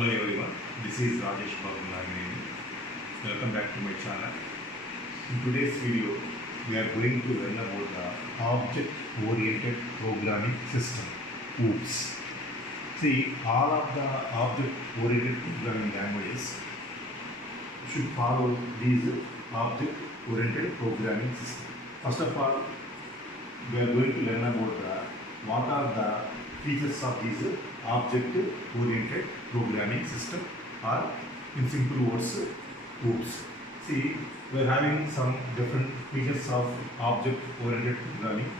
Hello everyone, this is Rajesh Babu Nagini. Welcome back to my channel. In today's video, we are going to learn about the object-oriented programming system, OOPS. See, all of the object-oriented programming languages should follow these object-oriented programming system. First of all, we are going to learn about what are the features of these object-oriented programming system, or in simple words, OOPS. See, we are having some different features of object-oriented programming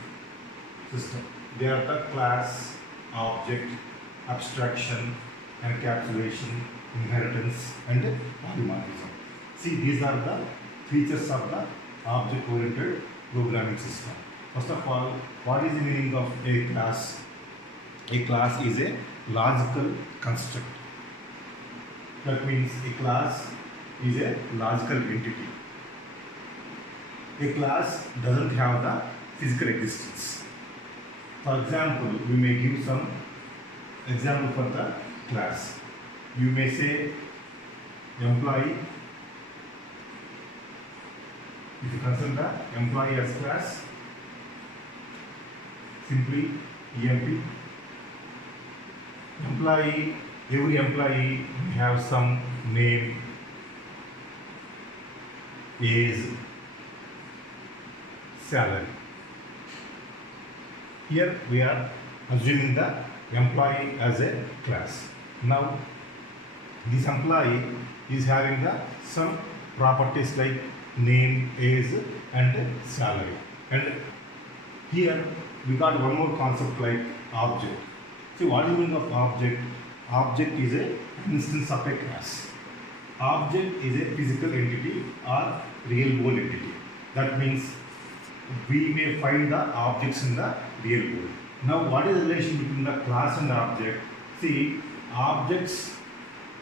system. They are the class, object, abstraction, encapsulation, inheritance, and polymorphism. See, these are the features of the object-oriented programming system. First of all, what is the meaning of a class? A class is a logical construct. That means a class is a logical entity. A class doesn't have the physical existence. For example, we may give some example for the class. You may say employee. If you consider the employee as class, simply EMP. Employee, every employee have some name, age, salary. Here we are assuming the employee as a class. Now this employee is having the some properties like name, age, and salary. And here we got one more concept like object. See, what is the meaning of object? Object is an instance of a class. Object is a physical entity or real world entity. That means we may find the objects in the real world. Now, what is the relation between the class and the object? See, objects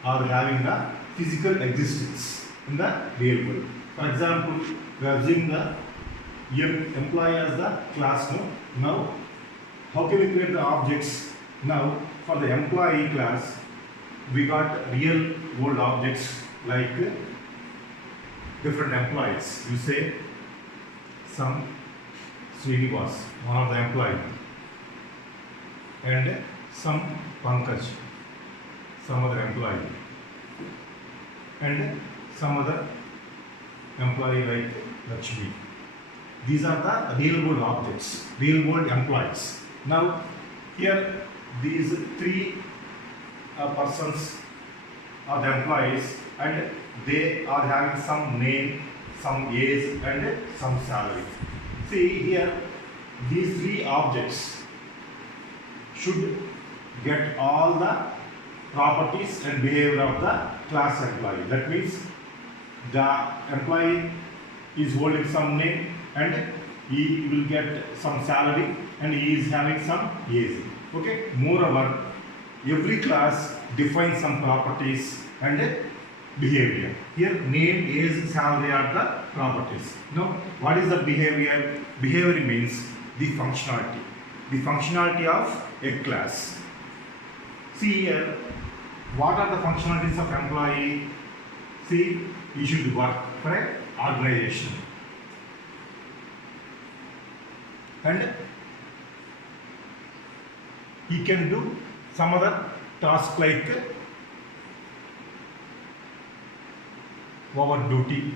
are having the physical existence in the real world. For example, we are using the employee as the class. Now, how can we create the objects? Now, for the employee class, we got real world objects like different employees. You say some Srinivas, one of the employee, and some Pankaj, some other employee, and some other employee like Lakshmi. These are the real world objects, real world employees. Now, here these three persons are the employees, and they are having some name, some age, and some salary. See here, these three objects should get all the properties and behavior of the class employee. That means the employee is holding some name and he will get some salary and he is having some age. Okay. Moreover, every class defines some properties and behavior. Here, name, age, salary are the properties. Now, what is the behavior? Behavior means the functionality. The functionality of a class. See here, what are the functionalities of employee? See, he should work for an organization. And he can do some other task like over duty,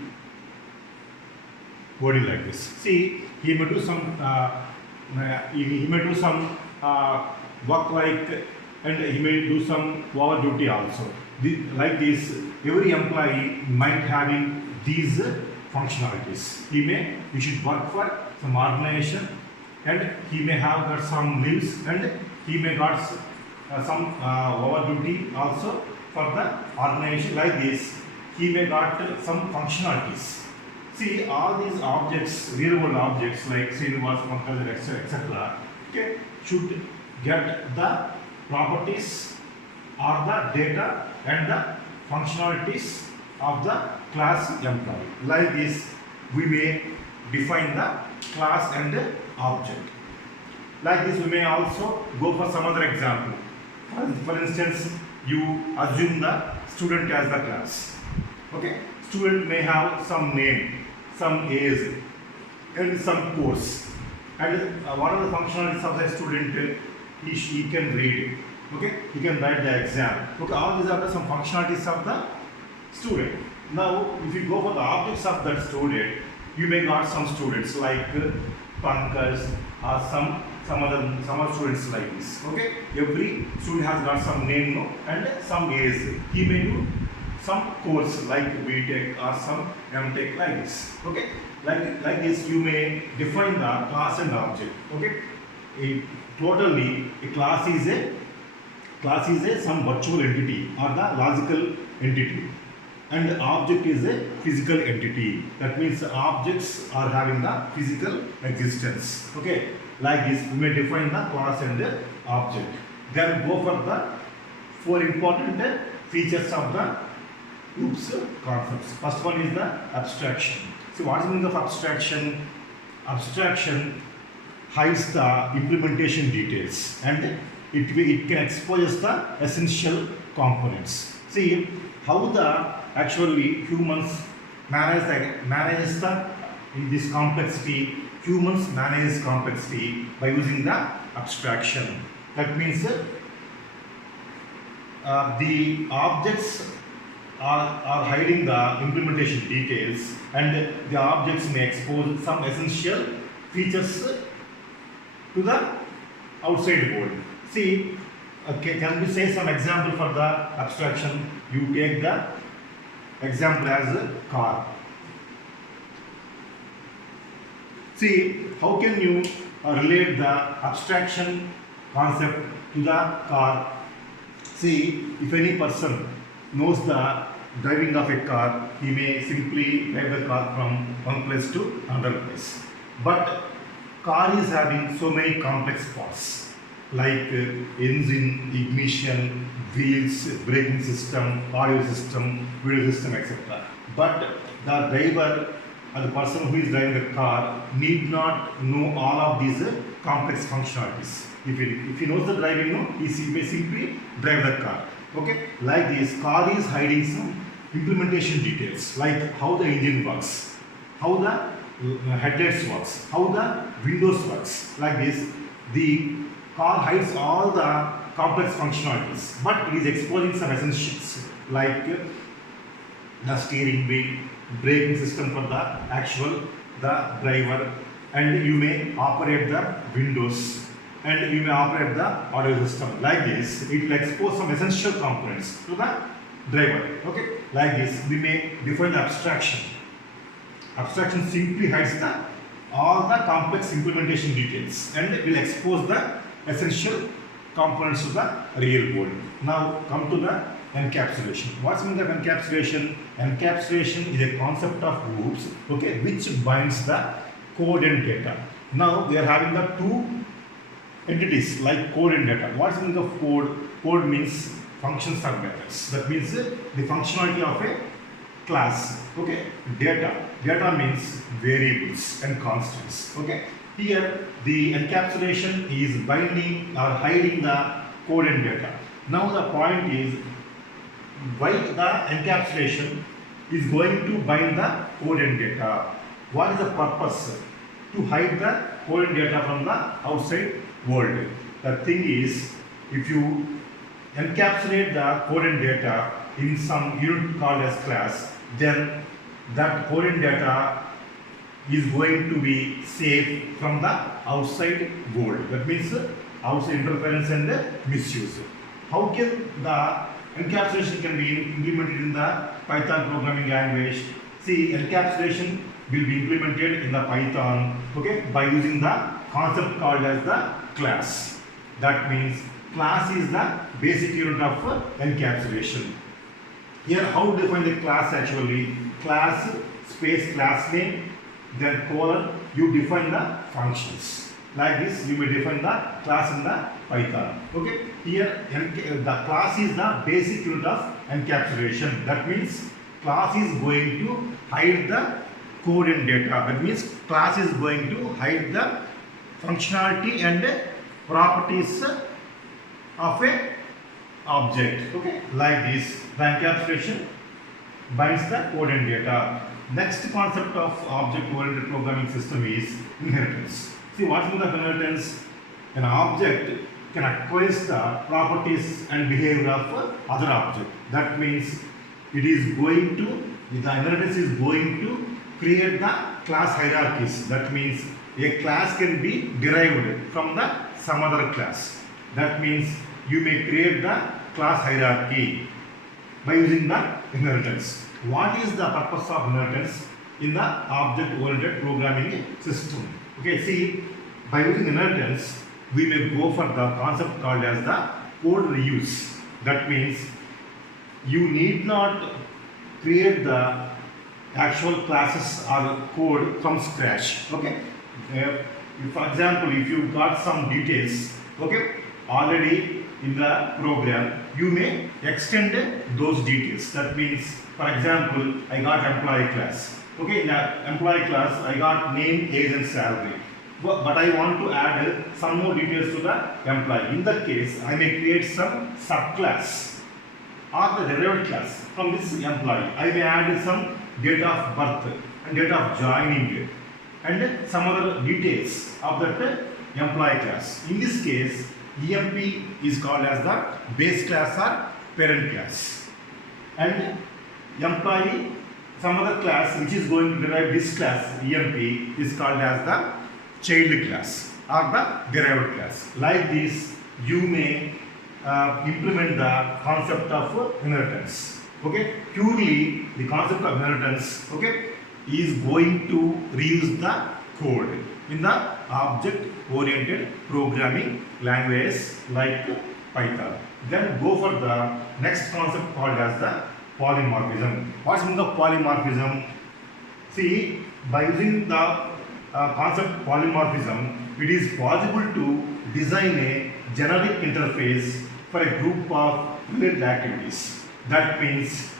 wording like this. See, he may do some work like, and he may do some over duty also. Like this, every employee might having these functionalities. He should work for some organization, and he may have got some leaves, and he may got some over duty also for the organization. Like this, he may got some functionalities. See, all these objects, real world objects like Srinivas, Pankaj, etc., okay, should get the properties or the data and the functionalities of the class employee. Like this, we may define the class and the object. Like this, we may also go for some other example. For instance, you assume the student as the class. Okay, student may have some name, some age, and some course. And what are the functionalities of the student? He can read. Okay, he can write the exam. Okay, all these are some functionalities of the student. Now, if you go for the objects of that student, you may got some students like Pankaj or some other students like this. Okay, every student has got some name, no, and some age. He may do some course like BTech or some MTech like this. Okay, like this you may define the class and object. Okay, totally a class is a some virtual entity or the logical entity, and the object is a physical entity. That means the objects are having the physical existence. Okay, like this we may define the class and the object. Then go for the four important features of the OOPS concepts. First one is the abstraction. So what is the meaning of abstraction? Abstraction hides the implementation details and it can expose the essential components. See how the actually humans manage the in this complexity. Humans manage complexity by using the abstraction. That means the objects are hiding the implementation details, and the objects may expose some essential features to the outside world. See, can we say some example for the abstraction? You take the example as a car. See, how can you relate the abstraction concept to the car? See, if any person knows the driving of a car, he may simply drive the car from one place to another place. But car is having so many complex parts like engine, ignition, wheels, braking system, audio system, video system, etc. But the driver or the person who is driving the car need not know all of these complex functionalities. If he knows the driving, no, he may simply drive the car. Okay, like this, car is hiding some implementation details like how the engine works, how the headlights works, how the windows works. Like this, the car hides all the complex functionalities, but it is exposing some essentials like the steering wheel, braking system for the driver, and you may operate the windows, and you may operate the audio system. Like this, it will expose some essential components to the driver. Okay, like this, we may define the abstraction. Abstraction simply hides all the complex implementation details and will expose the essential components of the real world. Now come to the encapsulation. What's mean of encapsulation? Encapsulation is a concept of OOPS, okay, which binds the code and data. Now we are having the two entities like code and data. What's the meaning of code? Code means functions or methods. That means the functionality of a class. Okay. Data means variables and constants. Okay. Here the encapsulation is binding or hiding the code and data. Now the point is why the encapsulation is going to bind the code and data. What is the purpose? To hide the code and data from the outside world. The thing is, if you encapsulate the code and data in some unit called as class, then that code and data is going to be safe from the outside world. That means outside interference and misuse. How can the encapsulation can be implemented in the Python programming language? See, encapsulation will be implemented in the Python, okay, by using the concept called as the class. That means class is the basic unit of encapsulation. Here, how to define the class actually? Class space class name, then colon, you define the functions. Like this, you will define the class in the Python. Okay. Here, the class is the basic unit of encapsulation. That means class is going to hide the code and data. That means class is going to hide the functionality and properties of a object. Okay, like this. The encapsulation binds the code and data. Next concept of object-oriented programming system is inheritance. See, what's the inheritance? An object can acquire the properties and behavior of other object. That means it is going to, the inheritance is going to create the class hierarchies. That means a class can be derived from the some other class. That means you may create the class hierarchy by using the inheritance. What is the purpose of inheritance in the object-oriented programming system? Okay, see, by using inheritance, we may go for the concept called as the code reuse. That means you need not create the actual classes or code from scratch. Okay, for example, if you got some details, okay, already in the program, you may extend those details. That means, for example, I got employee class. Okay, in the employee class, I got name, age and salary. But I want to add some more details to the employee. In that case, I may create some subclass or the derived class from this employee. I may add some date of birth and date of joining and some other details of that employee class. In this case, EMP is called as the base class or parent class. And employee, some other class which is going to derive this class, EMP, is called as the child class or the derived class. Like this, you may implement the concept of inheritance. Okay, purely the concept of inheritance, okay, is going to reuse the code in the object-oriented programming languages like Python. Then go for the next concept called as the polymorphism. What's meaning of polymorphism? See, by using the concept polymorphism, it is possible to design a generic interface for a group of related activities. That means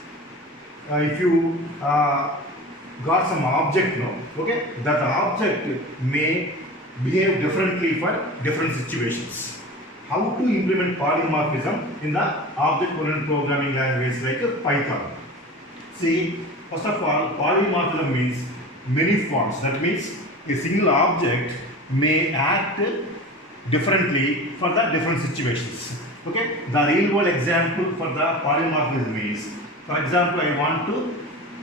if you got some object now, okay, that object may behave differently for different situations. How to implement polymorphism in the object-oriented programming language like Python? See, first of all, polymorphism means many forms. That means a single object may act differently for the different situations. Okay, the real world example for the polymorphism is, for example, I want to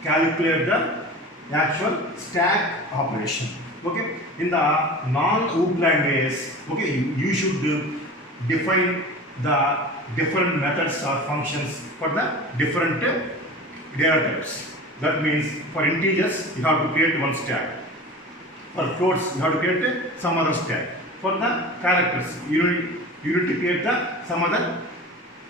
calculate the actual stack operation. Okay, in the non-OOP language, okay, you should define the different methods or functions for the different data types. That means for integers, you have to create one stack. For floats, you have to create some other stack. For the characters, you need to create some other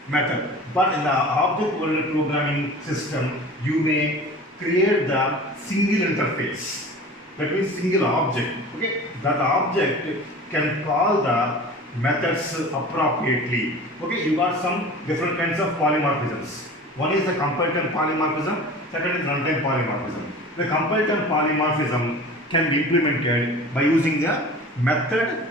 method. But in the object-oriented programming system, you may create the single interface. That means single object. Okay, that object can call the methods appropriately. Okay, you got some different kinds of polymorphisms. One is the compile-time polymorphism. Second is runtime polymorphism. The compile-time polymorphism can be implemented by using the method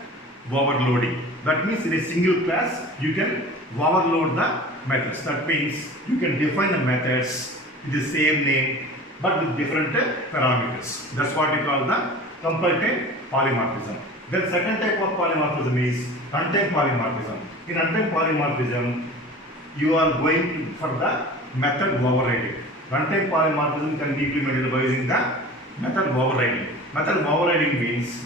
overloading. That means in a single class, you can overload the methods. That means you can define the methods with the same name but with different parameters. That's what we call the compile-time polymorphism. Then second type of polymorphism is runtime polymorphism. In runtime polymorphism, you are going for the method overriding. Runtime polymorphism can be implemented by using the method overriding. Method overriding means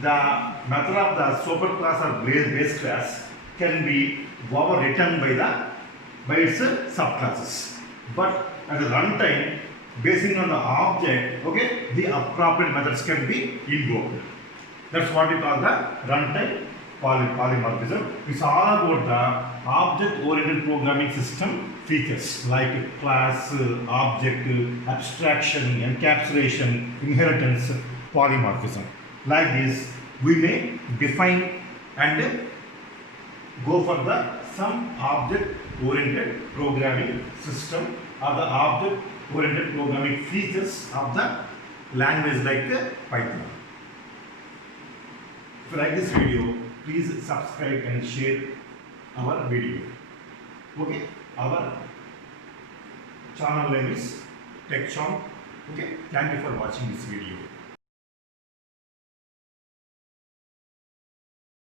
the method of the superclass or base class can be overwritten by its subclasses. But at the runtime, basing on the object, okay, the appropriate methods can be invoked. That's what we call the runtime polymorphism. It's all about the object-oriented programming system features like class, object, abstraction, encapsulation, inheritance, polymorphism. Like this, we may define and go for the some object-oriented programming system or the object-oriented programming features of the language like Python. If you like this video, please subscribe and share our video. Okay, our channel name is TechChamp. Okay, thank you for watching this video.